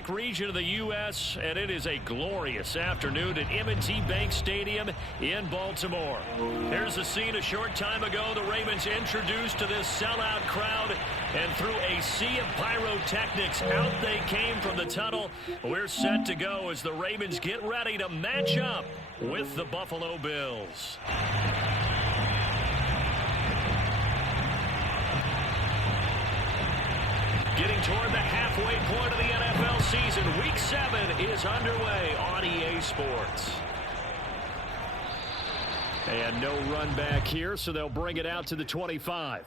Atlantic region of the U.S., and it is a glorious afternoon at M&T Bank Stadium in Baltimore. Here's the scene a short time ago. The Ravens introduced to this sellout crowd, and through a sea of pyrotechnics, out they came from the tunnel. We're set to go as the Ravens get ready to match up with the Buffalo Bills. Getting toward the halfway point of the NFL season, Week 7 is underway on EA Sports. And no run back here, so they'll bring it out to the 25.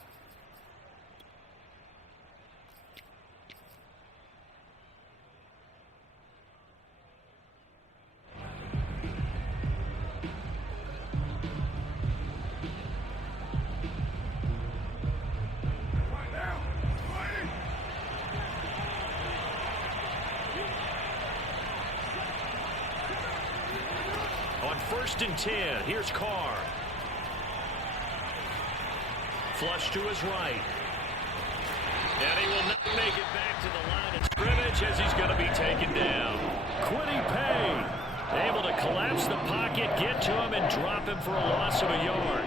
First and 10. Here's Carr. Flush to his right. And he will not make it back to the line of scrimmage as he's going to be taken down. Quiddy Pay able to collapse the pocket, get to him, and drop him for a loss of a yard.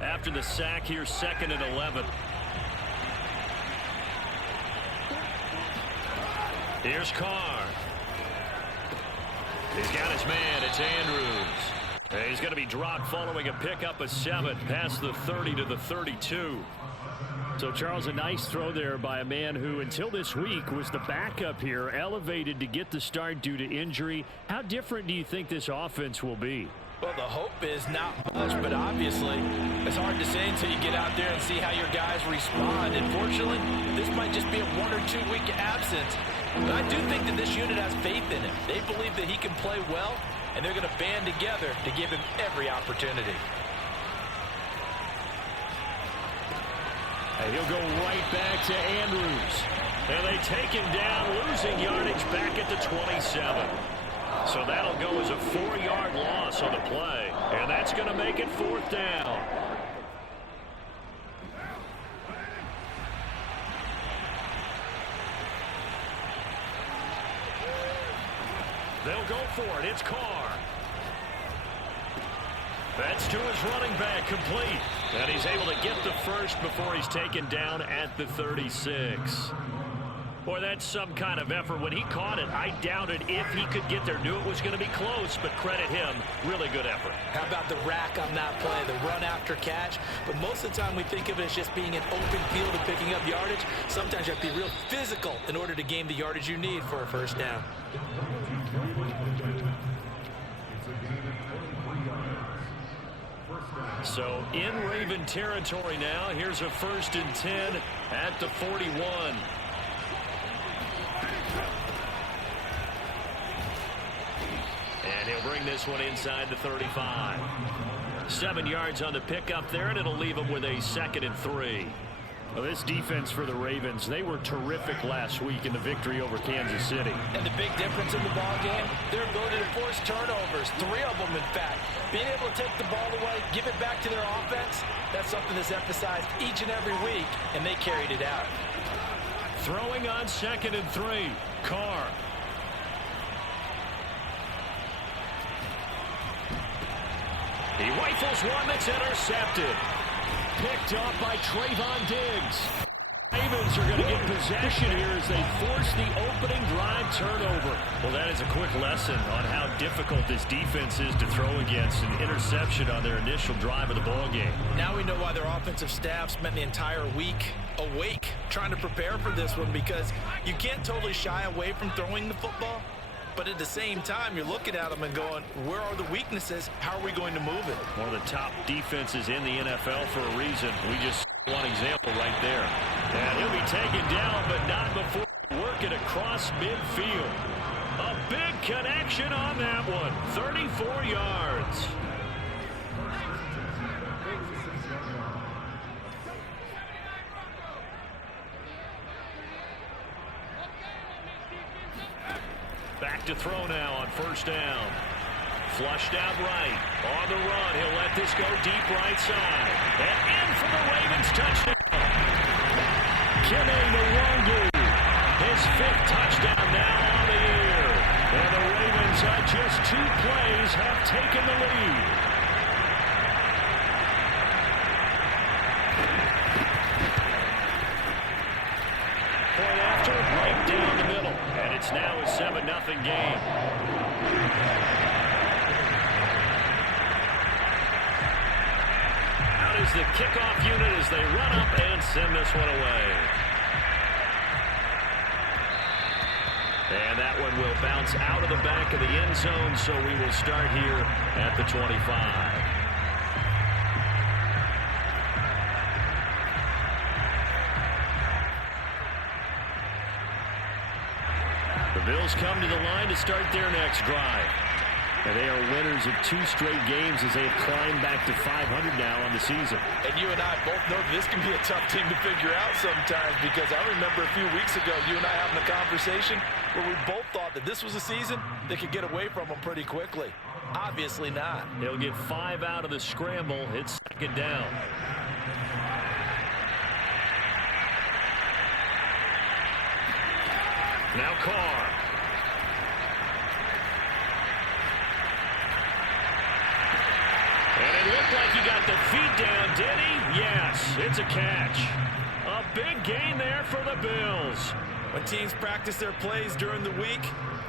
After the sack, here's 2nd and 11. Here's Carr. He's got his man. It's Andrews. And he's going to be dropped following a pickup of 7 past the 30 to the 32. So, Charles, a nice throw there by a man who, until this week, was the backup here, elevated to get the start due to injury. How different do you think this offense will be? Well, the hope is not much, but obviously it's hard to say until you get out there and see how your guys respond. Unfortunately, this might just be a 1 or 2 week absence. But I do think that this unit has faith in him. They believe that he can play well, and they're going to band together to give him every opportunity. And he'll go right back to Andrews. And they take him down, losing yardage back at the 27. So that'll go as a 4-yard loss on the play. And that's going to make it 4th down. They'll go for it. It's Carr. That's to his running back, complete. And he's able to get the first before he's taken down at the 36. Boy, that's some kind of effort. When he caught it, I doubted if he could get there. Knew it was going to be close, but credit him. Really good effort. How about the rack on that play, the run after catch? But most of the time we think of it as just being an open field and picking up yardage. Sometimes you have to be real physical in order to gain the yardage you need for a first down. So in Raven territory now. Here's a 1st and 10 at the 41. And he'll bring this one inside the 35. 7 yards on the pickup there, and it'll leave him with a 2nd and 3. Well, this defense for the Ravens, they were terrific last week in the victory over Kansas City. And the big difference in the ball game, their ability to force turnovers, 3 of them in fact. Being able to take the ball away, give it back to their offense, that's something that's emphasized each and every week, and they carried it out. Throwing on 2nd and 3, Carr. He rifles one that's intercepted. Picked up by Trayvon Diggs. Ravens are going to get possession here as they force the opening drive turnover. Well, that is a quick lesson on how difficult this defense is to throw against. An interception on their initial drive of the ballgame. Now we know why their offensive staff spent the entire week awake trying to prepare for this one, because you can't totally shy away from throwing the football. But at the same time, you're looking at them and going, where are the weaknesses? How are we going to move it? One of the top defenses in the NFL for a reason. We just saw one example right there. And he'll be taken down, but not before working across midfield. A big connection on that one. 34 yards. Back to throw now on 1st down. Flushed out right. On the run. He'll let this go deep right side. And in for the Ravens touchdown. Kime Nwangu. His 5th touchdown now on the year. And the Ravens on just 2 plays have taken the lead. Point after, right down the middle. And it's now a 7-0 game. Out is the kickoff unit as they run up and send this one away. And that one will bounce out of the back of the end zone, so we will start here at the 25. The Bills come to the line to start their next drive. And they are winners of 2 straight games as they have climbed back to 500 now on the season. And you and I both know this can be a tough team to figure out sometimes, because I remember a few weeks ago you and I having a conversation where we both thought that this was a season that could get away from them pretty quickly. Obviously not. They'll get 5 out of the scramble. It's 2nd down. Now Carr. And it looked like he got the feet down, did he? Yes, it's a catch. A big gain there for the Bills. When teams practice their plays during the week,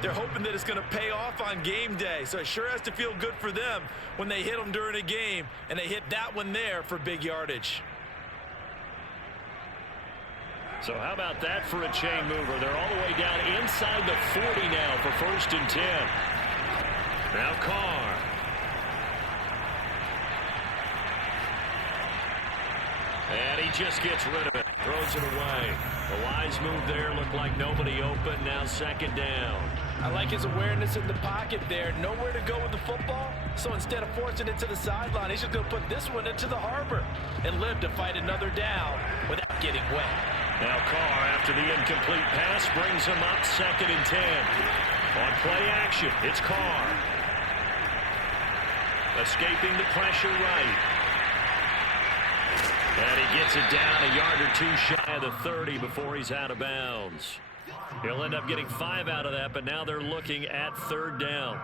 they're hoping that it's going to pay off on game day. So it sure has to feel good for them when they hit them during a game, and they hit that one there for big yardage. So how about that for a chain mover? They're all the way down inside the 40 now for 1st and 10. Now Carr. And he just gets rid of it. Throws it away. The wise move there. Looked like nobody open. Now 2nd down. I like his awareness in the pocket there. Nowhere to go with the football. So instead of forcing it to the sideline, he's just going to put this one into the harbor and live to fight another down without getting wet. Now Carr, after the incomplete pass, brings him up 2nd and 10. On play action, it's Carr. Escaping the pressure right. And he gets it down a yard or 2 shy of the 30 before he's out of bounds. He'll end up getting 5 out of that, but now they're looking at 3rd down.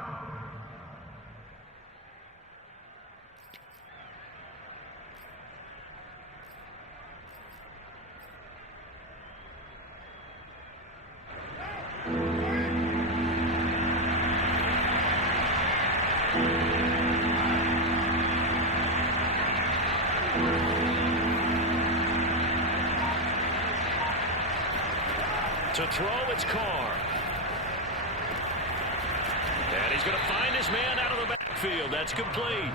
To throw, it's Carr. And he's going to find his man out of the backfield. That's complete.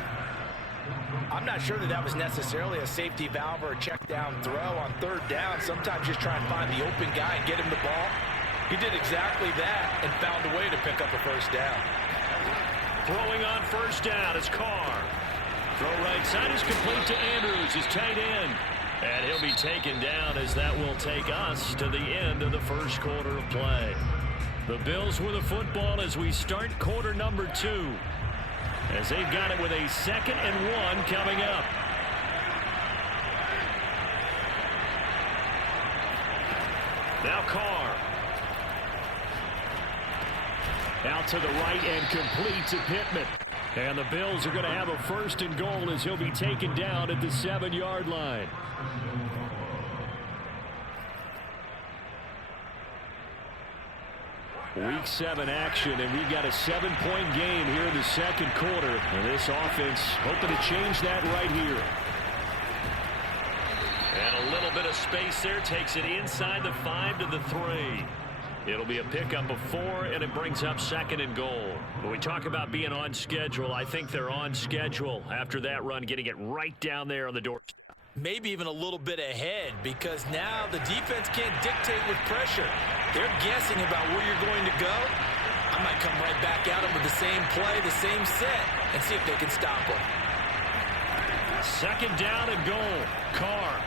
I'm not sure that that was necessarily a safety valve or a check down throw on 3rd down. Sometimes just try and find the open guy and get him the ball. He did exactly that and found a way to pick up a 1st down. Throwing on 1st down is Carr. Throw right side is complete to Andrews, his tight end. And he'll be taken down as that will take us to the end of the 1st quarter of play. The Bills with the football as we start quarter number 2. As they've got it with a 2nd and 1 coming up. Now Carr. Out to the right and complete to Pittman. And the Bills are going to have a 1st and goal as he'll be taken down at the 7-yard line. Week 7 action, and we've got a 7-point game here in the 2nd quarter. And this offense hoping to change that right here. And a little bit of space there takes it inside the 5 to the 3. It'll be a pickup of 4, and it brings up 2nd and goal. When we talk about being on schedule, I think they're on schedule after that run, getting it right down there on the doorstep. Maybe even a little bit ahead, because now the defense can't dictate with pressure. They're guessing about where you're going to go. I might come right back at them with the same play, the same set, and see if they can stop them. 2nd down and goal. Carr.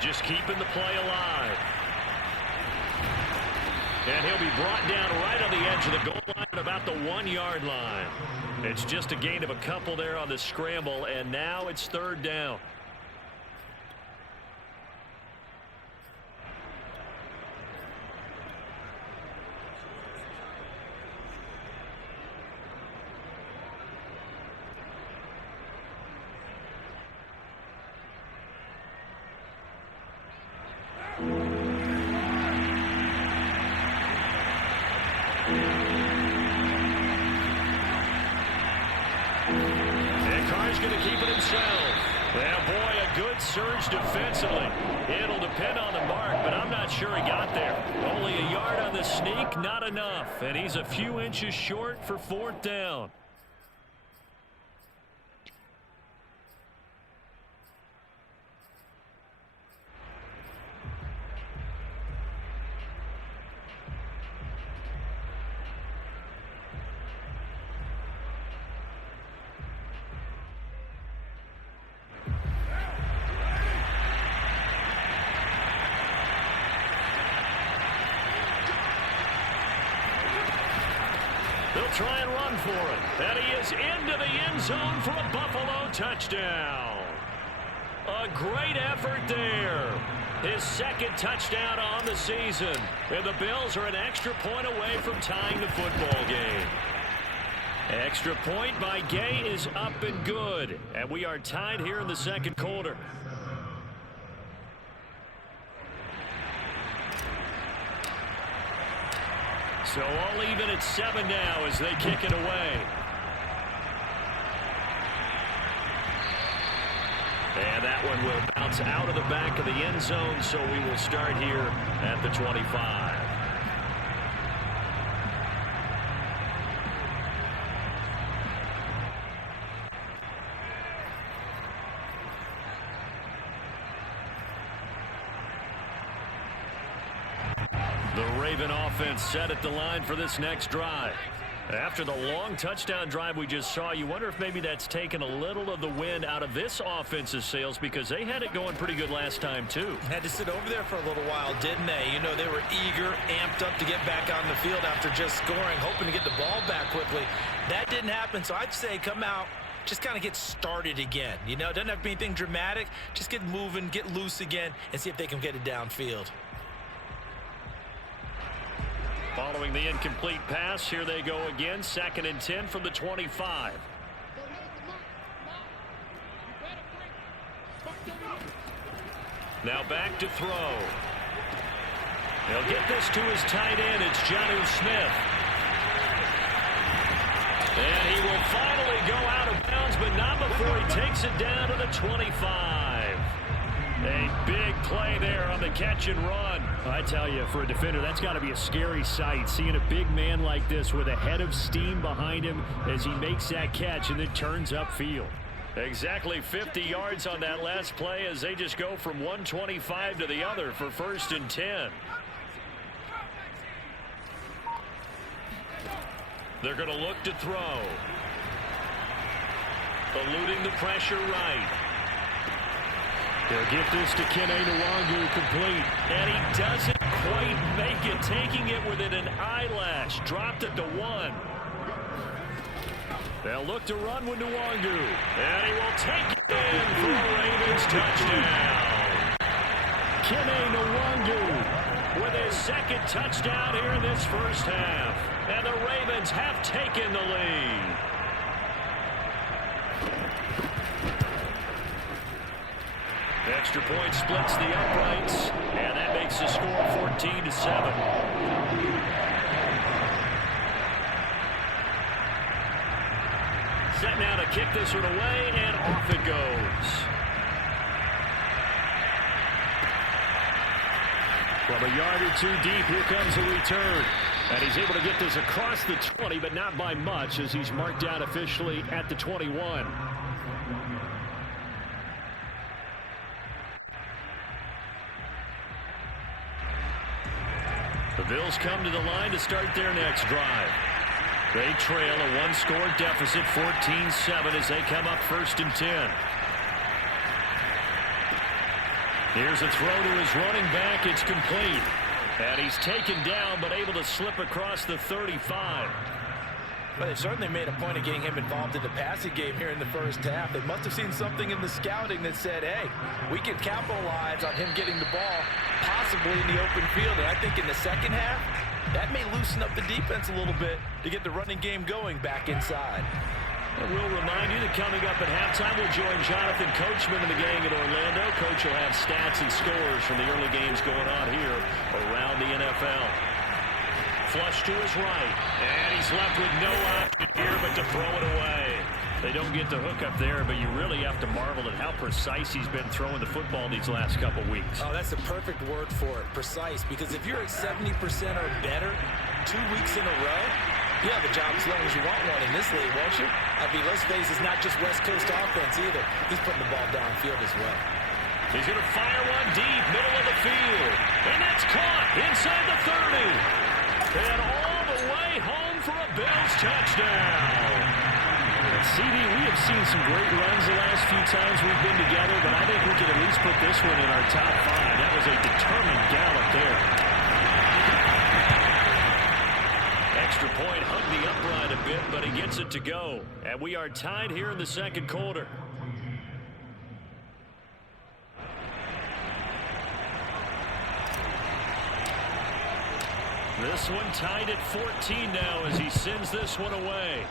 just keeping the play alive. And he'll be brought down right on the edge of the goal line at about the 1-yard line. It's just a gain of a couple there on the scramble, and now it's third down. Going to keep it himself. Yeah, boy, a good surge defensively. It'll depend on the mark, but I'm not sure he got there. Only a yard on the sneak, not enough. And he's a few inches short for fourth down. They'll try and run for it. And he is into the end zone for a Buffalo touchdown. A great effort there. His second touchdown on the season. And the Bills are an extra point away from tying the football game. Extra point by Gay is up and good. And we are tied here in the second quarter. So all even at 7 now as they kick it away. And that one will bounce out of the back of the end zone, so we will start here at the 25. The Raven offense set at the line for this next drive. After the long touchdown drive we just saw, you wonder if maybe that's taken a little of the wind out of this offense's sails because they had it going pretty good last time too. Had to sit over there for a little while, didn't they? You know, they were eager, amped up to get back on the field after just scoring, hoping to get the ball back quickly. That didn't happen, so I'd say come out, just kind of get started again. You know, it doesn't have to be anything dramatic. Just get moving, get loose again, and see if they can get it downfield. Following the incomplete pass, here they go again. 2nd and 10 from the 25. Now back to throw. He'll get this to his tight end. It's Jonnu Smith. And he will finally go out of bounds, but not before he takes it down to the 25. A big play there on the catch and run. I tell you, for a defender, that's got to be a scary sight, seeing a big man like this with a head of steam behind him as he makes that catch and then turns upfield. Exactly 50 yards on that last play as they just go from 125 to the other for 1st and 10. They're going to look to throw. Eluding the pressure right. They'll get this to Kene Nwangu complete. And he doesn't quite make it, taking it within an eyelash. Dropped it to 1. They'll look to run with Nwangu. And he will take it in for a Ravens touchdown. Kene Nwangu with his 2nd touchdown here in this first half. And the Ravens have taken the lead. Extra point splits the uprights, and that makes the score 14-7. Set now to kick this one away, and off it goes. From a yard or 2 deep, here comes a return. And he's able to get this across the 20, but not by much as he's marked out officially at the 21. The Bills come to the line to start their next drive. They trail a 1-score deficit, 14-7, as they come up 1st and 10. Here's a throw to his running back. It's complete. And he's taken down, but able to slip across the 35. But they certainly made a point of getting him involved in the passing game here in the first half. They must have seen something in the scouting that said, hey, we can capitalize on him getting the ball possibly in the open field. And I think in the second half, that may loosen up the defense a little bit to get the running game going back inside. And we'll remind you that coming up at halftime, we'll join Jonathan Coachman and the gang in Orlando. Coach will have stats and scores from the early games going on here around the NFL. Flush to his right, and he's left with no option here but to throw it away. They don't get the hook up there, but you really have to marvel at how precise he's been throwing the football these last couple weeks. Oh, that's the perfect word for it, precise, because if you're at 70% or better 2 weeks in a row, you have a job as long as you want one in this league, won't you? I mean, let's face it, it's not just West Coast offense either. He's putting the ball downfield as well. He's going to fire one deep, middle of the field, and that's caught inside the 30. And all the way home for a Bills touchdown. CD, we have seen some great runs the last few times we've been together, but I think we can at least put this one in our top 5. That was a determined gallop there. Extra point hung the upright a bit, but he gets it to go. And we are tied here in the second quarter. This one tied at 14 now as he sends this one away.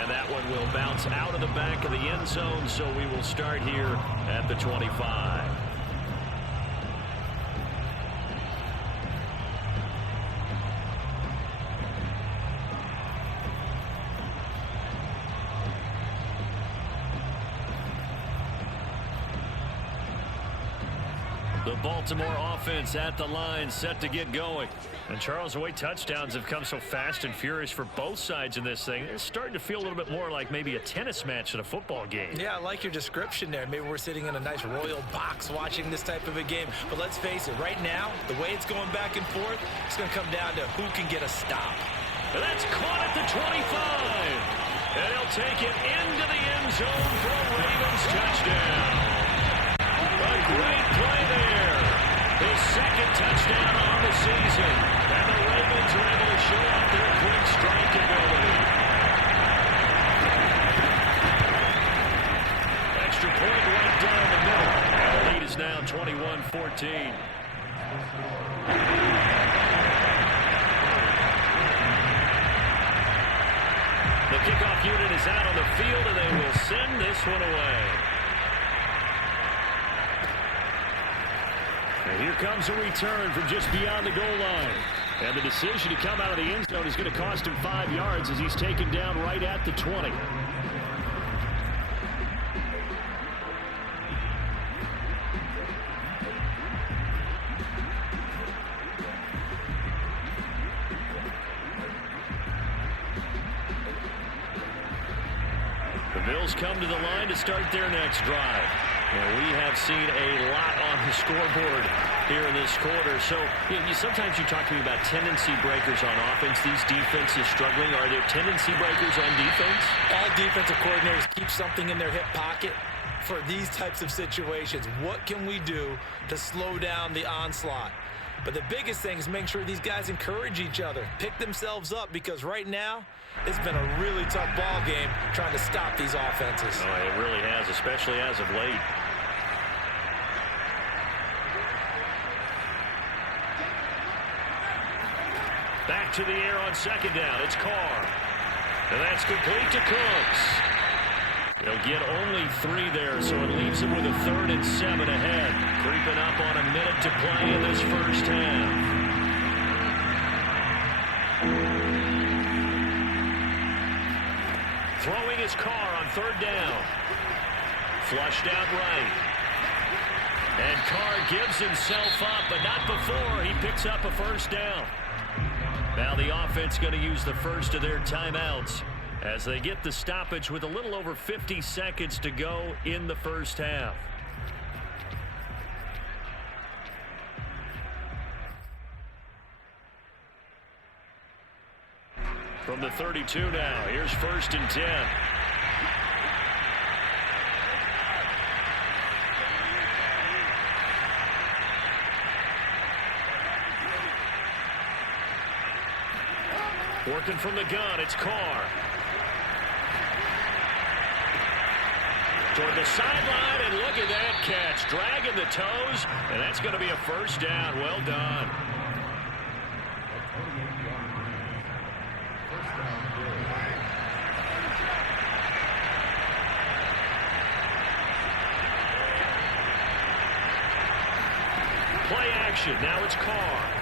And that one will bounce out of the back of the end zone, so we will start here at the 25. The Baltimore offense at the line, set to get going. And Charles, the way touchdowns have come so fast and furious for both sides in this thing, it's starting to feel a little bit more like maybe a tennis match in a football game. Yeah, I like your description there. Maybe we're sitting in a nice royal box watching this type of a game. But let's face it, right now, the way it's going back and forth, it's going to come down to who can get a stop. And that's caught at the 25. And he'll take it into the end zone for a Ravens touchdown. A great play there. His second touchdown on the season. And the Ravens are able to show off their quick strike ability. Extra point right down the middle. And the lead is now 21-14. The kickoff unit is out on the field, and they will send this one away. And here comes a return from just beyond the goal line. And the decision to come out of the end zone is going to cost him 5 yards as he's taken down right at the 20. The Bills come to the line to start their next drive. And we have seen a lot on the scoreboard here in this quarter. So sometimes you talk to me about tendency breakers on offense. These defenses struggling. Are there tendency breakers on defense? All defensive coordinators keep something in their hip pocket for these types of situations. What can we do to slow down the onslaught? But the biggest thing is make sure these guys encourage each other, pick themselves up, because right now it's been a really tough ball game trying to stop these offenses. Oh, it really has, especially as of late. Back to the air on second down. It's Carr. And that's complete to Cooks. They'll get only 3 there, so it leaves them with a 3rd and 7 ahead. Creeping up on a minute to play in this first half. Throwing his Carr on 3rd down. Flushed out right. And Carr gives himself up, but not before he picks up a first down. Now the offense going to use the first of their timeouts as they get the stoppage with a little over 50 seconds to go in the first half. From the 32 now, here's 1st and 10. Working from the gun, it's Carr. Toward the sideline, and look at that catch. Dragging the toes, and that's going to be a first down. Well done. Play action. Now it's Carr.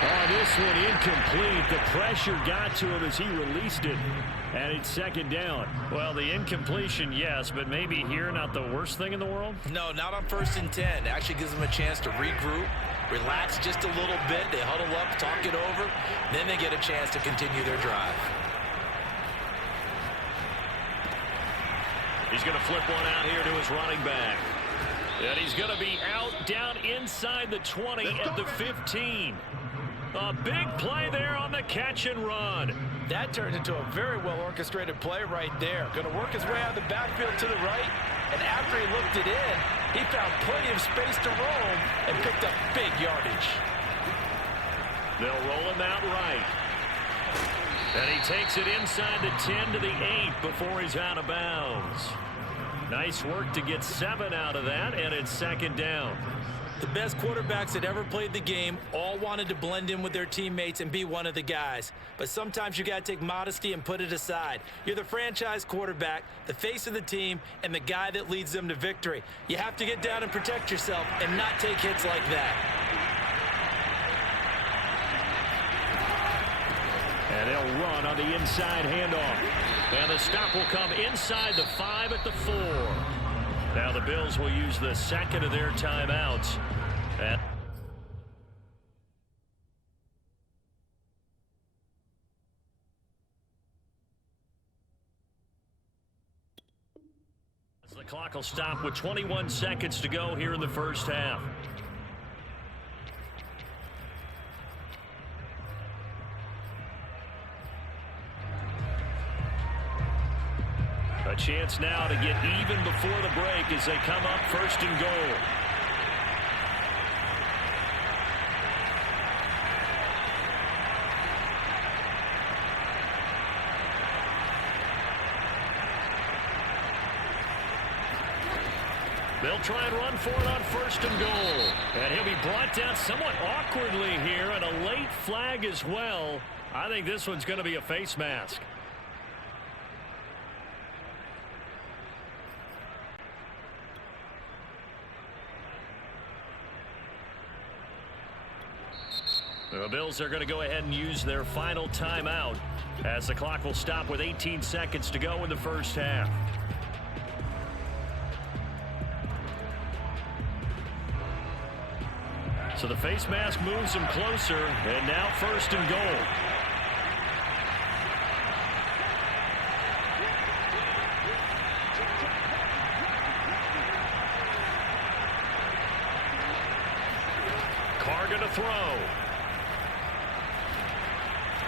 Oh, this one incomplete. The pressure got to him as he released it, and it's second down. Well, the incompletion, yes, but maybe here not the worst thing in the world? No, not on 1st and 10. It actually gives them a chance to regroup, relax just a little bit. They huddle up, talk it over. Then they get a chance to continue their drive. He's going to flip one out here to his running back. And he's going to be out down inside the 20 at the 15. A big play there on the catch and run. That turned into a very well-orchestrated play right there. Going to work his way out of the backfield to the right. And after he looked it in, he found plenty of space to roam and picked up big yardage. They'll roll him out right. And he takes it inside the 10 to the 8 before he's out of bounds. Nice work to get 7 out of that, and it's second down. The best quarterbacks that ever played the game all wanted to blend in with their teammates and be one of the guys. But sometimes you got to take modesty and put it aside. You're the franchise quarterback, the face of the team, and the guy that leads them to victory. You have to get down and protect yourself and not take hits like that. And they'll run on the inside handoff. And the stop will come inside the 5 at the 4. Now the Bills will use the second of their timeouts. As the clock will stop with 21 seconds to go here in the first half. A chance now to get even before the break as they come up 1st and goal. They'll try and run for it on 1st and goal. And he'll be brought down somewhat awkwardly here, and a late flag as well. I think this one's going to be a face mask. The Bills are going to go ahead and use their final timeout as the clock will stop with 18 seconds to go in the first half. So the face mask moves them closer, and now 1st and goal. Carr going to throw.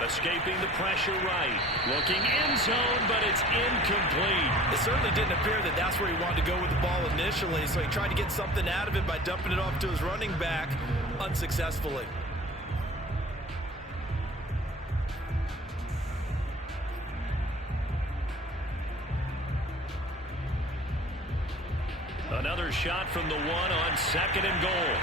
Escaping the pressure right. Looking end zone, but it's incomplete. It certainly didn't appear that that's where he wanted to go with the ball initially, so he tried to get something out of it by dumping it off to his running back unsuccessfully. Another shot from the 1 on 2nd and goal.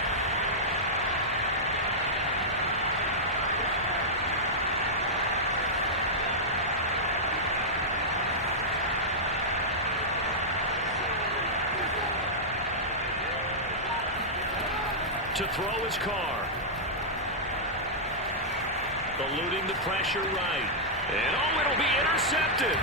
To throw his Carr. Eluding the pressure right. And oh, it'll be intercepted.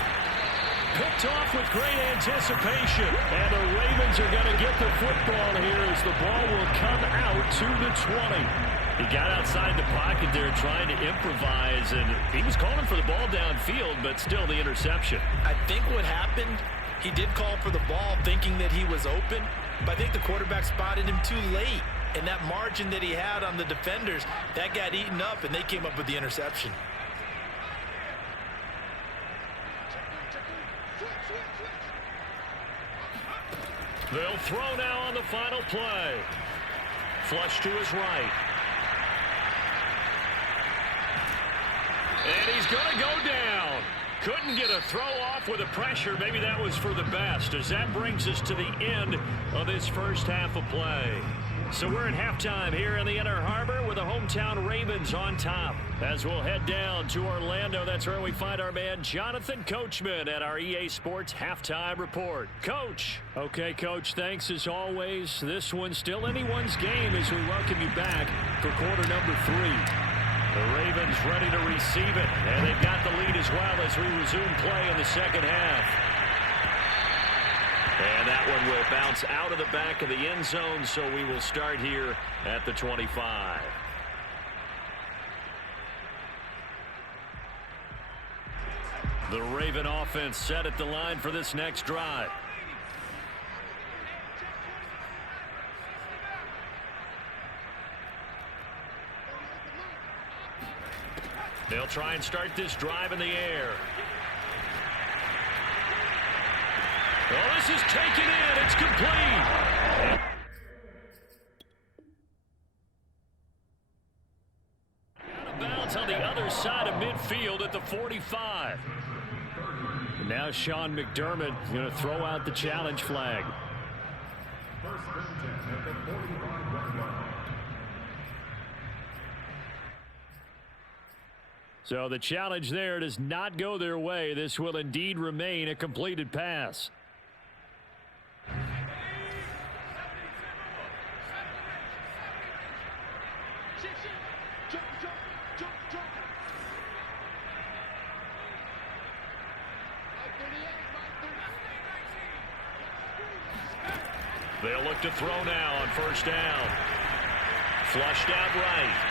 Picked off with great anticipation. And the Ravens are going to get the football here as the ball will come out to the 20. He got outside the pocket there trying to improvise, and he was calling for the ball downfield, but still the interception. I think what happened, he did call for the ball thinking that he was open, but I think the quarterback spotted him too late. And that margin that he had on the defenders, that got eaten up, and they came up with the interception. They'll throw now on the final play. Flush to his right. is going to go down. Couldn't get a throw off with the pressure. Maybe that was for the best, as that brings us to the end of this first half of play. So we're at halftime here in the Inner Harbor with the hometown Ravens on top. As we'll head down to Orlando, that's where we find our man Jonathan Coachman at our EA Sports Halftime Report. Coach. Okay, Coach, thanks as always. This one's still anyone's game as we welcome you back for quarter number 3. The Ravens ready to receive it, and they've got the lead as well as we resume play in the second half. And that one will bounce out of the back of the end zone, so we will start here at the 25. The Raven offense set at the line for this next drive. They'll try and start this drive in the air. Well, this is taken in. It's complete. Out of bounds on the other side of midfield at the 45. And now Sean McDermott going to throw out the challenge flag. So the challenge there does not go their way. This will indeed remain a completed pass. They'll look to throw now on first down. Flushed out right.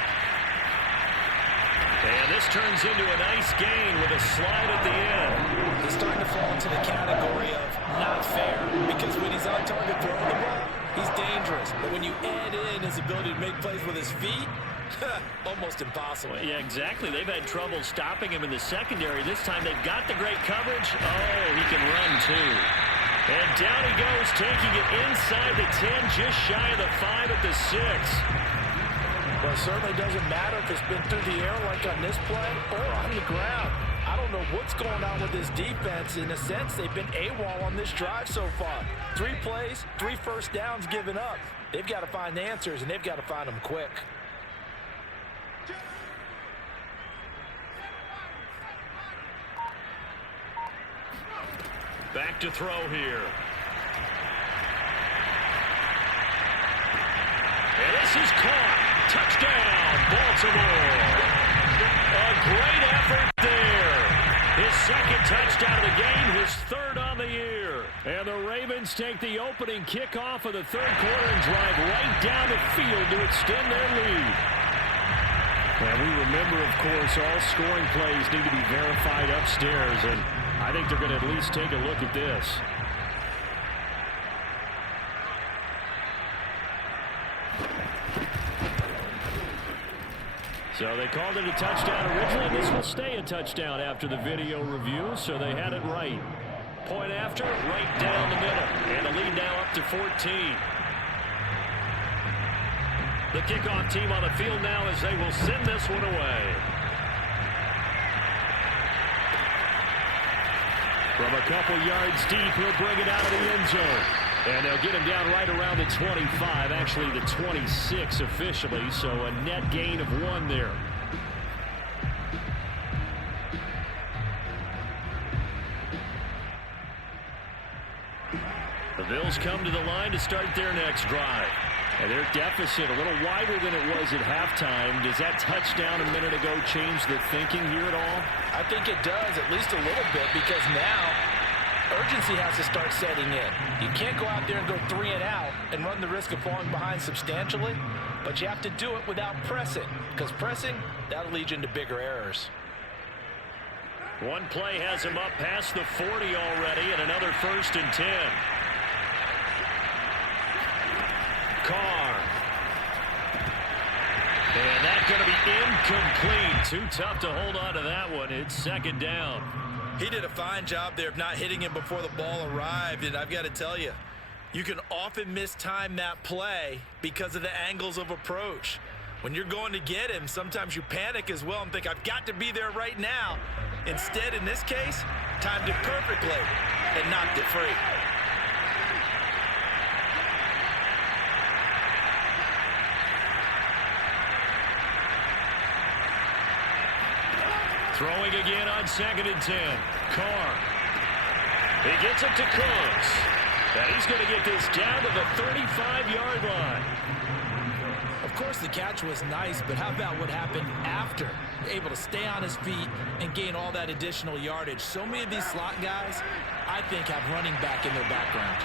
And this turns into a nice gain with a slide at the end. He's starting to fall into the category of not fair, because when he's on target throwing the ball, he's dangerous. But when you add in his ability to make plays with his feet, almost impossible. Yeah, exactly. They've had trouble stopping him in the secondary. This time they've got the great coverage. Oh, he can run too. And down he goes, taking it inside the 10, just shy of the 5 at the 6. Well, it certainly doesn't matter if it's been through the air like on this play or on the ground. I don't know what's going on with this defense. In a sense, they've been AWOL on this drive so far. 3 plays, 3 first downs given up. They've got to find answers, and they've got to find them quick. Back to throw here. And this is caught. Touchdown, Baltimore. A great effort there. His second touchdown of the game, his 3rd on the year. And the Ravens take the opening kickoff of the 3rd quarter and drive right down the field to extend their lead. And we remember, of course, all scoring plays need to be verified upstairs, and I think they're going to at least take a look at this. So they called it a touchdown originally. This will stay a touchdown after the video review, so they had it right. Point after, right down the middle. And the lead now up to 14. The kickoff team on the field now as they will send this one away. From a couple yards deep, he'll bring it out of the end zone. And they'll get him down right around the 25, actually the 26 officially, so a net gain of 1 there. The Bills come to the line to start their next drive. And their deficit a little wider than it was at halftime. Does that touchdown a minute ago change the thinking here at all? I think it does, at least a little bit, because now urgency has to start setting in. You can't go out there and go 3 and out and run the risk of falling behind substantially, but you have to do it without pressing, because pressing, that'll lead you into bigger errors. One play has him up past the 40 already, and another 1st and 10. Carr. And that's going to be incomplete. Too tough to hold on to that one. It's 2nd down. He did a fine job there of not hitting him before the ball arrived, and I've got to tell you, you can often mistime that play because of the angles of approach. When you're going to get him, sometimes you panic as well and think, I've got to be there right now. Instead, in this case, timed it perfectly and knocked it free. Throwing again on 2nd and 10. Carr. He gets it to Cooks. And he's going to get this down to the 35-yard line. Of course, the catch was nice, but how about what happened after? Able to stay on his feet and gain all that additional yardage. So many of these slot guys, I think, have running back in their background.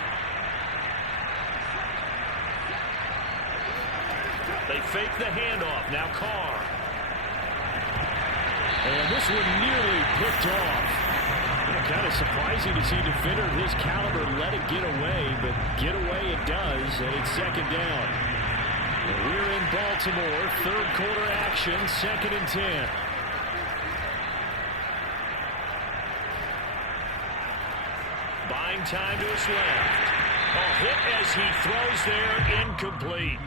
They fake the handoff. Now Carr. And this one nearly picked off. Kind of surprising to see a defender of his caliber let it get away, but get away it does, and it's 2nd down. We're in Baltimore, 3rd quarter action, 2nd and 10. Buying time to his left. A hit as he throws there, incomplete.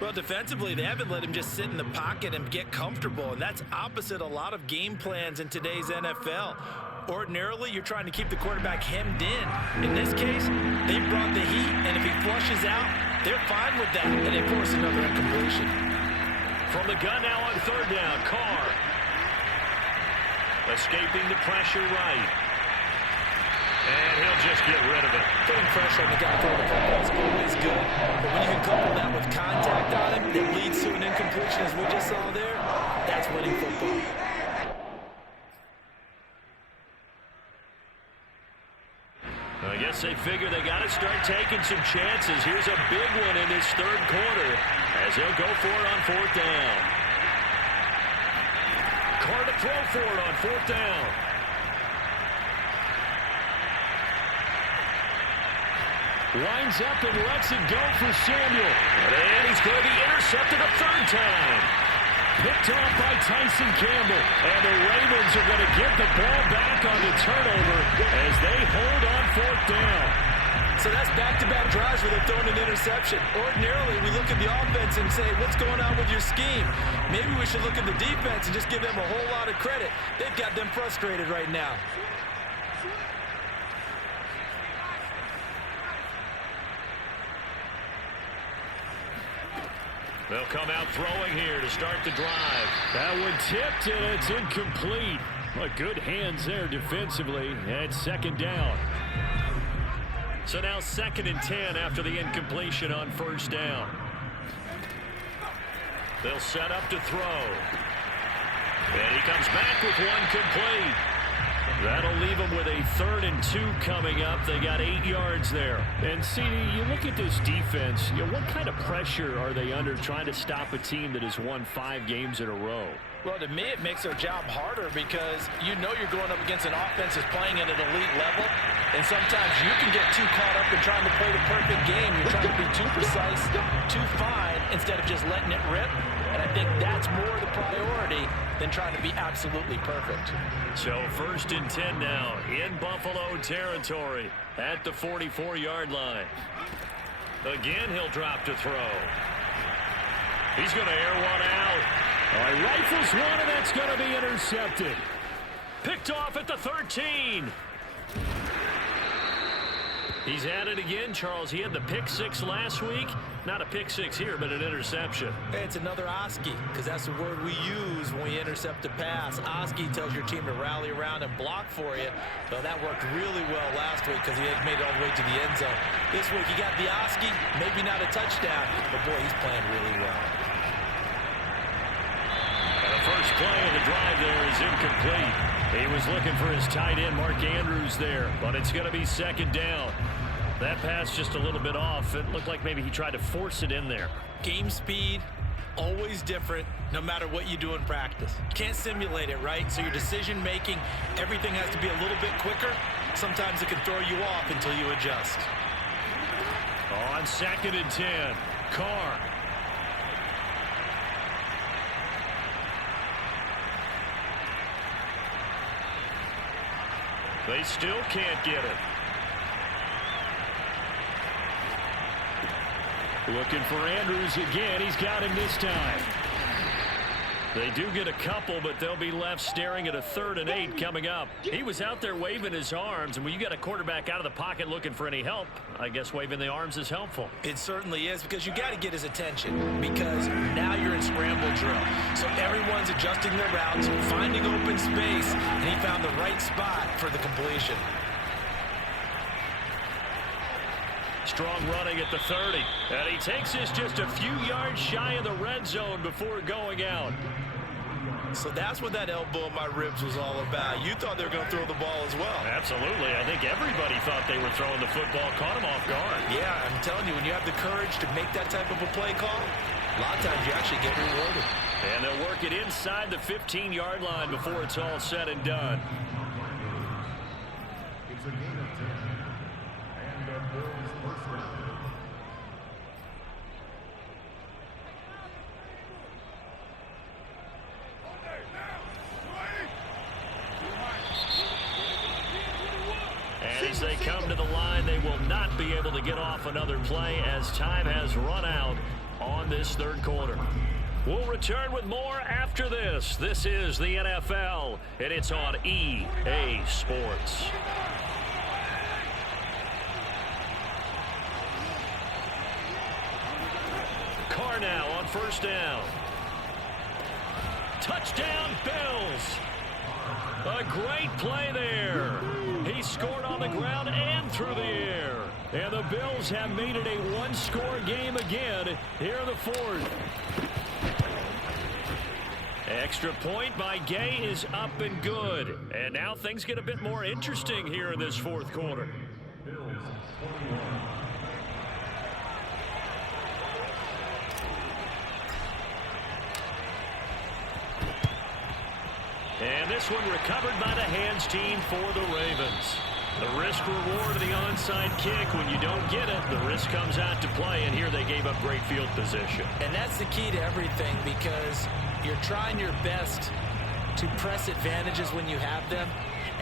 Well, defensively, they haven't let him just sit in the pocket and get comfortable, and that's opposite a lot of game plans in today's NFL. Ordinarily, you're trying to keep the quarterback hemmed in. In this case, they brought the heat, and if he flushes out, they're fine with that, and they force another incompletion. From the gun now on 3rd down, Carr. Escaping the pressure right. And he'll just get rid of it. Putting pressure on the guy throwing the football is always good, but when you can couple that with contact on him that leads to an incompletion, as we just saw there, that's winning football. I guess they figure they got to start taking some chances. Here's a big one in this 3rd quarter as he'll go for it on 4th down. Carr to throw for it on 4th down. Lines up and lets it go for Samuel. And he's going to be intercepted a 3rd time. Picked off by Tyson Campbell. And the Ravens are going to get the ball back on the turnover as they hold on 4th down. So that's back-to-back drives where they're throwing an interception. Ordinarily, we look at the offense and say, what's going on with your scheme? Maybe we should look at the defense and just give them a whole lot of credit. They've got them frustrated right now. They'll come out throwing here to start the drive. That one tipped, and it's incomplete. Well, good hands there defensively, and 2nd down. So now 2nd and 10 after the incompletion on 1st down. They'll set up to throw. And he comes back with one complete. That'll leave them with a 3rd and 2 coming up. They got 8 yards there. And CD, you look at this defense, what kind of pressure are they under trying to stop a team that has won 5 games in a row? Well, to me, it makes their job harder because you know you're going up against an offense that's playing at an elite level, and sometimes you can get too caught up in trying to play the perfect game. You're trying to be too precise, too fine, instead of just letting it rip. And I think that's more the priority than trying to be absolutely perfect. So 1st and 10 now in Buffalo territory at the 44-yard line. Again, he'll drop to throw. He's going to air one out. He rifles one, and that's going to be intercepted. Picked off at the 13. He's at it again, Charles. He had the pick 6 last week. Not a pick 6 here, but an interception. It's another Oski, because that's the word we use when we intercept a pass. Oski tells your team to rally around and block for you. So that worked really well last week because he had made it all the way to the end zone. This week he got the Oski, maybe not a touchdown, but boy, he's playing really well. The first play of the drive there is incomplete. He was looking for his tight end, Mark Andrews, there, but it's going to be 2nd down. That pass just a little bit off. It looked like maybe he tried to force it in there. Game speed, always different, no matter what you do in practice. Can't simulate it, right? So your decision-making, everything has to be a little bit quicker. Sometimes it can throw you off until you adjust. On 2nd and 10, Carr. They still can't get it. Looking for Andrews again. He's got him this time. They do get a couple, but they'll be left staring at a 3rd and 8 coming up. He was out there waving his arms, and when you got a quarterback out of the pocket looking for any help, I guess waving the arms is helpful. It certainly is, because you got to get his attention, because now you're in scramble drill. So everyone's adjusting their routes, finding open space, and he found the right spot for the completion. Strong running at the 30, and he takes this just a few yards shy of the red zone before going out. So that's what that elbow in my ribs was all about. You thought they were going to throw the ball as well. Absolutely. I think everybody thought they were throwing the football, caught him off guard. Yeah, I'm telling you, when you have the courage to make that type of a play call, a lot of times you actually get rewarded. And they'll work it inside the 15-yard line before it's all said and done. It's a gain of 10. And the Bills first down. And as they come to the line, they will not be able to get off another play as time has run out on this 3rd quarter. We'll return with more after this. This is the NFL, and it's on EA Sports. Carr now on 1st down. Touchdown, Bills. A great play there. He scored on the ground and through the air. And the Bills have made it a one-score game again here in the 4th. Extra point by Gay is up and good. And now things get a bit more interesting here in this 4th quarter. Bills 21. And this one recovered by the hands team for the Ravens. The risk-reward of the onside kick, when you don't get it, the risk comes out to play, and here they gave up great field position. And that's the key to everything, because you're trying your best to press advantages when you have them,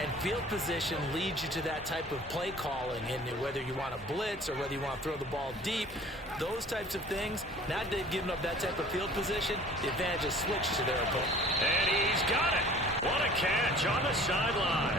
and field position leads you to that type of play calling. And whether you want to blitz or whether you want to throw the ball deep, those types of things, now that they've given up that type of field position, the advantage is switched to their opponent. And he's got it. What a catch on the sideline.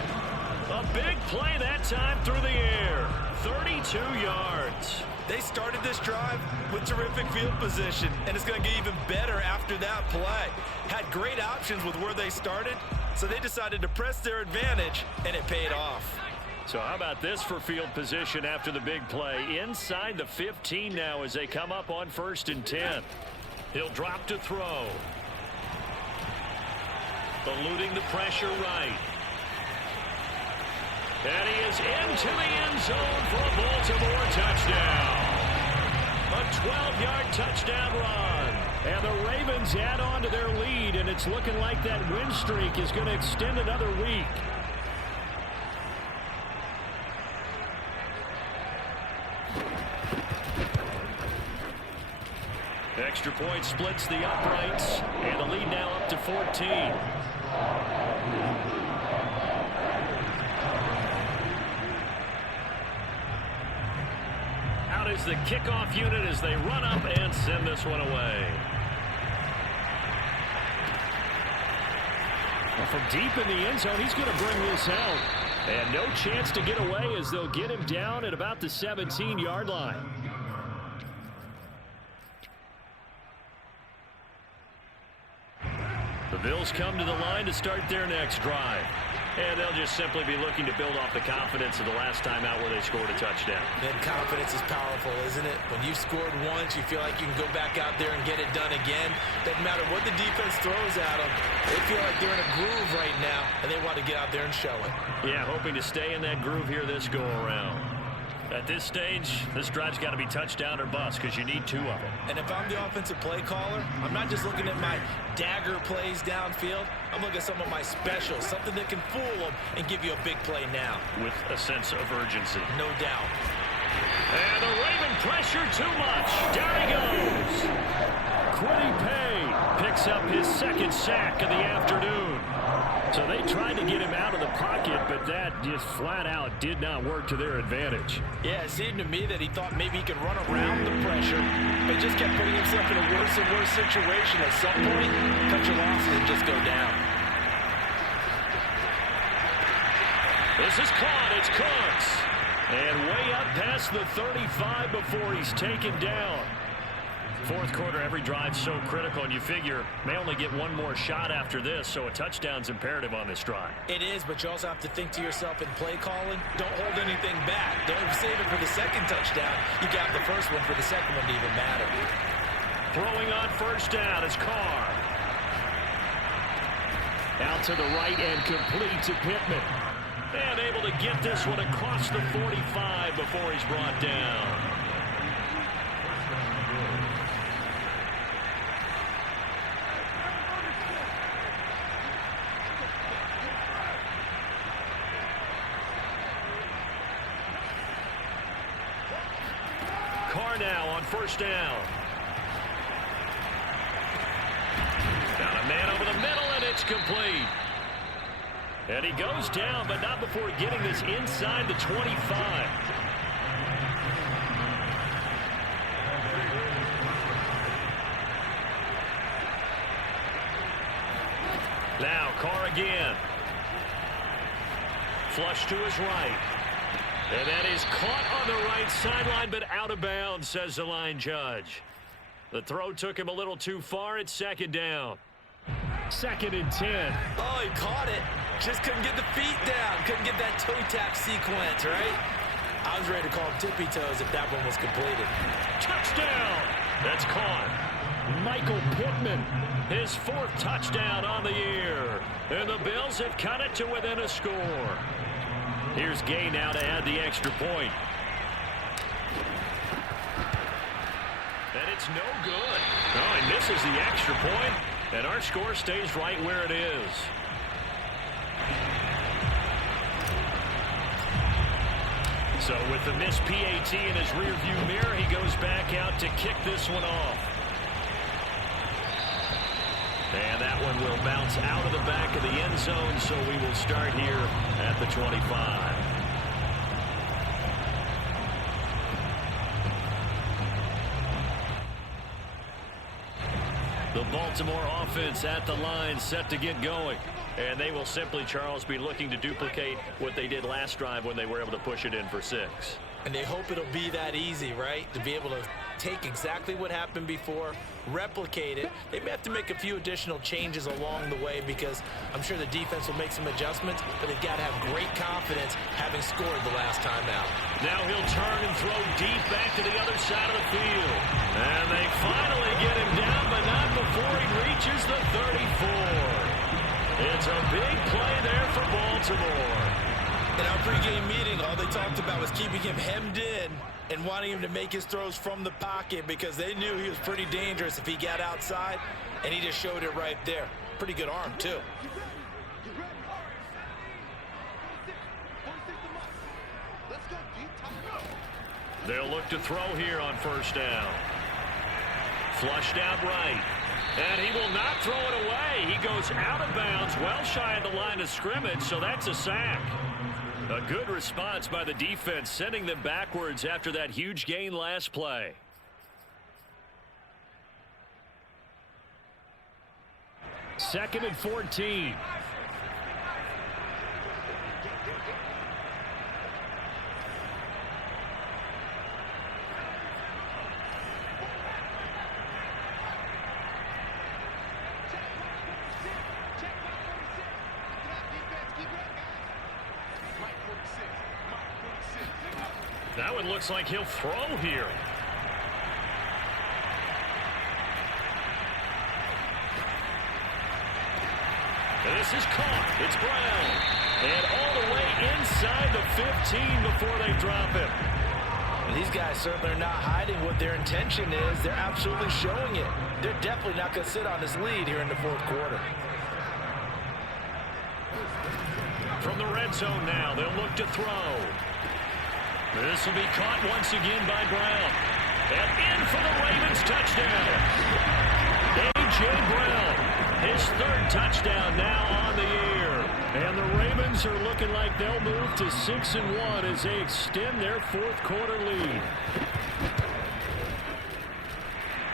A big play that time through the air. 32 yards. They started this drive with terrific field position, and it's going to get even better after that play. Had great options with where they started, so they decided to press their advantage, and it paid off. So how about this for field position after the big play? Inside the 15 now as they come up on 1st and 10. He'll drop to throw. Eluding the pressure right. And he is into the end zone for a Baltimore touchdown. A 12-yard touchdown run. And the Ravens add on to their lead, and it's looking like that win streak is going to extend another week. Extra point splits the uprights, and the lead now up to 14. Out is the kickoff unit as they run up and send this one away. Well, from deep in the end zone, he's going to bring this out. And no chance to get away as they'll get him down at about the 17-yard line. The Bills come to the line to start their next drive. And they'll just simply be looking to build off the confidence of the last time out where they scored a touchdown. Then confidence is powerful, isn't it? When you've scored once, you feel like you can go back out there and get it done again. Doesn't matter what the defense throws at them. They feel like they're in a groove right now, and they want to get out there and show it. Yeah, hoping to stay in that groove here this go-around. At this stage, this drive's got to be touchdown or bust because you need 2 of them. And if I'm the offensive play caller, I'm not just looking at my dagger plays downfield. I'm looking at some of my specials, something that can fool them and give you a big play now. With a sense of urgency. No doubt. And the Raven pressure too much. Down he goes. Quiddy Pay picks up his 2nd sack of the afternoon. So they tried to get him out of the pocket, but that just flat out did not work to their advantage. Yeah, it seemed to me that he thought maybe he could run around the pressure, but just kept putting himself in a worse and worse situation. At some point, cut your losses and just go down. This is caught. It's Cooks. And way up past the 35 before he's taken down. Fourth quarter, every drive so critical, and you figure may only get one more shot after this, so a touchdown's imperative on this drive. It is, but you also have to think to yourself in play calling, don't hold anything back. Don't save it for the second touchdown. You got the first one for the second one to even matter. Throwing on first down is Carr. Out to the right and complete to Pittman. And able to get this one across the 45 before he's brought down. Carr now on first down. Got a man over the middle, and it's complete. And he goes down, but not before getting this inside the 25. Now Carr again. Flush to his right. And that is caught on the right sideline, but out of bounds, says the line judge. The throw took him a little too far. It's second down. 2nd and 10. Oh, he caught it. Just couldn't get the feet down. Couldn't get that toe tap sequence, right? I was ready to call him tippy toes if that one was completed. Touchdown! That's caught. Michael Pittman. His 4th touchdown on the year. And the Bills have cut it to within a score. Here's Gay now to add the extra point. And it's no good. Oh, he misses the extra point, and our score stays right where it is. So with the missed PAT in his rearview mirror, he goes back out to kick this one off. And that one will bounce out of the back of the end zone, so we will start here at the 25. The Baltimore offense at the line, set to get going. And they will simply, Charles, be looking to duplicate what they did last drive when they were able to push it in for 6. And they hope it'll be that easy, right? To be able to take exactly what happened before, replicate it. They may have to make a few additional changes along the way because I'm sure the defense will make some adjustments, but they've got to have great confidence having scored the last time out. Now he'll turn and throw deep back to the other side of the field. And they finally get him down, but not before he reaches the 34. It's a big play there for Baltimore. In our pregame meeting, all they talked about was keeping him hemmed in and wanting him to make his throws from the pocket because they knew he was pretty dangerous if he got outside, and he just showed it right there. Pretty good arm, too. They'll look to throw here on first down. Flushed out right. And he will not throw it away. He goes out of bounds, well shy of the line of scrimmage, so that's a sack. A good response by the defense, sending them backwards after that huge gain last play. Second and 14. That one looks like he'll throw here. And this is caught. It's Brown. And all the way inside the 15 before they drop him. And these guys certainly are not hiding what their intention is. They're absolutely showing it. They're definitely not going to sit on this lead here in the fourth quarter. From the red zone now, they'll look to throw. This will be caught once again by Brown. And in for the Ravens touchdown. A.J. Brown, his 3rd touchdown now on the year. things are looking like they'll move to 6-1 as they extend their fourth quarter lead.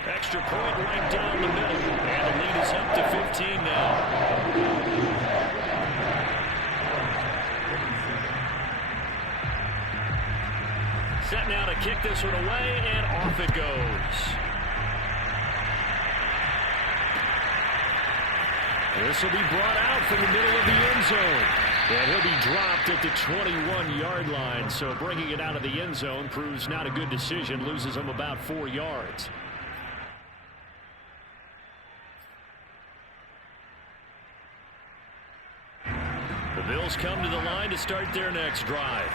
Extra point right down the middle. And the lead is up to 15 now. Set now to kick this one away, and off it goes. This will be brought out from the middle of the end zone. And he'll be dropped at the 21-yard line. So bringing it out of the end zone proves not a good decision. Loses him about 4 yards. The Bills come to the line to start their next drive.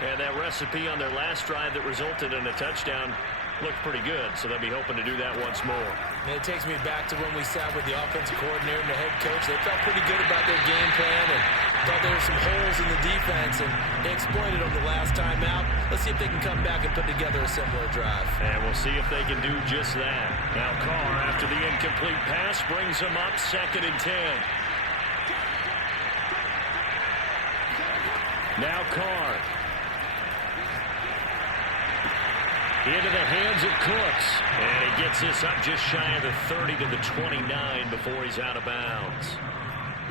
And that recipe on their last drive that resulted in a touchdown looked pretty good, so they'll be hoping to do that once more. And it takes me back to when we sat with the offensive coordinator and the head coach. They felt pretty good about their game plan and thought there were some holes in the defense, and they exploited them the last time out. Let's see if they can come back and put together a similar drive. And we'll see if they can do just that. Now Carr, after the incomplete pass, brings him up 2nd and 10. Now Carr. Into the hands of Cooks. And he gets this up just shy of the 30 to the 29 before he's out of bounds.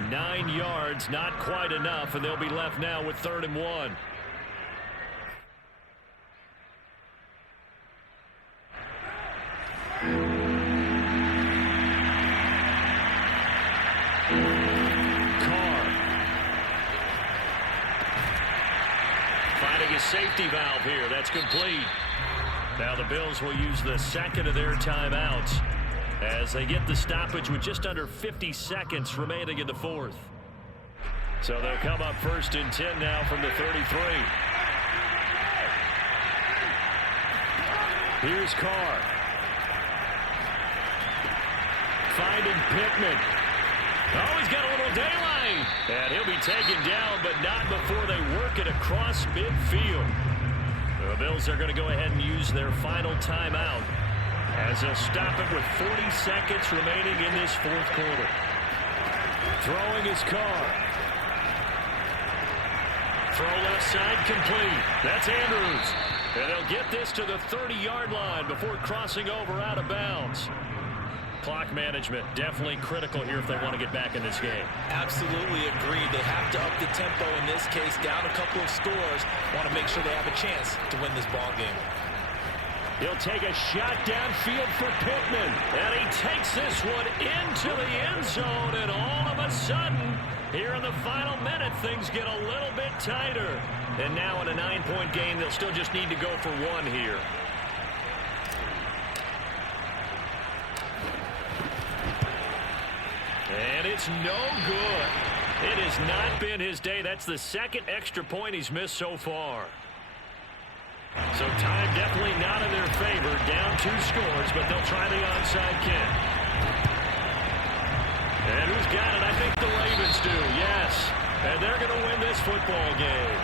9 yards, not quite enough, and they'll be left now with 3rd and 1. Carr. Finding a safety valve here. That's complete. Now the Bills will use the second of their timeouts as they get the stoppage with just under 50 seconds remaining in the fourth. So they'll come up 1st and 10 now from the 33. Here's Carr. Finding Pittman. Oh, he's got a little daylight. And he'll be taken down, but not before they work it across midfield. The Bills are going to go ahead and use their final timeout as they'll stop it with 40 seconds remaining in this fourth quarter. Throwing his Carr. Throw left side complete. That's Andrews. And they'll get this to the 30-yard line before crossing over out of bounds. Clock management definitely critical here if they want to get back in this game. Absolutely agreed. They have to up the tempo in this case, down a couple of scores. Want to make sure they have a chance to win this ball game. He'll take a shot downfield for Pittman. And he takes this one into the end zone, and all of a sudden, here in the final minute, things get a little bit tighter. And now in a 9-point game, they'll still just need to go for 1 here. And it's no good. It has not been his day. That's the 2nd extra point he's missed so far. So time definitely not in their favor. Down 2 scores, but they'll try the onside kick. And who's got it? I think the Ravens do, yes. And they're going to win this football game.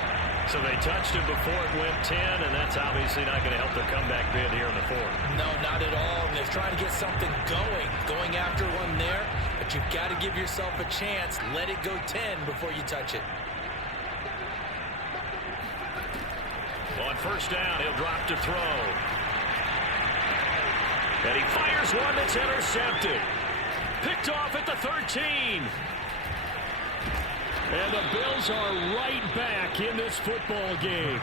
So they touched it before it went 10, and that's obviously not going to help their comeback bid here in the fourth. No, not at all. And they're trying to get something going after one there. But you've got to give yourself a chance. Let it go 10 before you touch it. On 1st down, he'll drop to throw. And he fires one that's intercepted. Picked off at the 13. And the Bills are right back in this football game.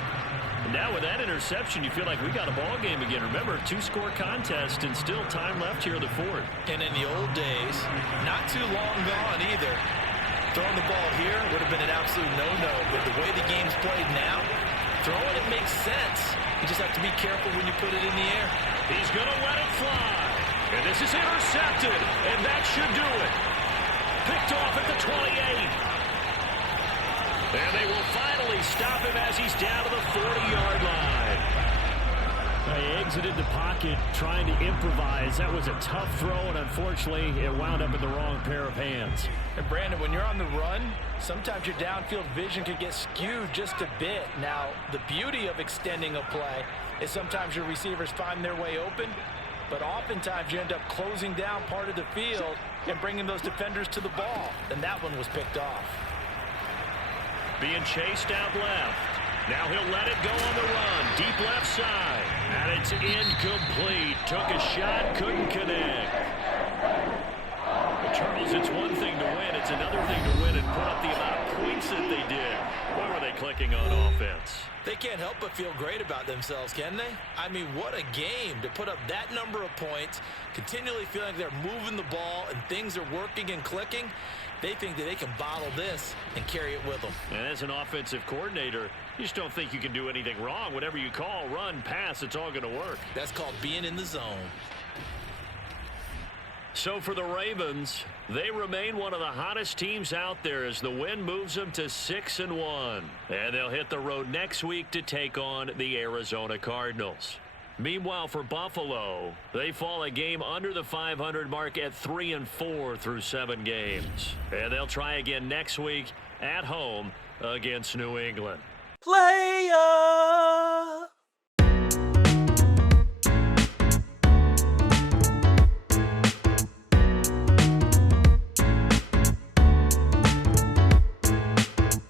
Now with that interception, you feel like we got a ball game again. Remember, 2-score contest and still time left here in the fourth. And in the old days, not too long gone either. Throwing the ball here would have been an absolute no-no. But the way the game's played now, throwing it makes sense. You just have to be careful when you put it in the air. He's going to let it fly. And this is intercepted. And that should do it. Picked off at the 28. And they will finally stop him as he's down to the 40-yard line. They exited the pocket trying to improvise. That was a tough throw, and unfortunately, it wound up in the wrong pair of hands. And Brandon, when you're on the run, sometimes your downfield vision can get skewed just a bit. Now, the beauty of extending a play is sometimes your receivers find their way open, but oftentimes you end up closing down part of the field and bringing those defenders to the ball. And that one was picked off. being chased out left. Now he'll let it go on the run. Deep left side. And it's incomplete. Took a shot, couldn't connect. Well, Charles, it's one thing to win. It's another thing to win and put up the amount of points that they did. Where were they clicking on offense? They can't help but feel great about themselves, can they? I mean, what a game to put up that number of points, continually feeling like they're moving the ball and things are working and clicking. They think that they can bottle this and carry it with them. And as an offensive coordinator, you just don't think you can do anything wrong. Whatever you call, run, pass, it's all going to work. That's called being in the zone. So for the Ravens, they remain one of the hottest teams out there as the win moves them to 6-1. And they'll hit the road next week to take on the Arizona Cardinals. Meanwhile, for Buffalo, they fall a game under the 500 mark at 3-4 through 7 games. And they'll try again next week at home against New England. Play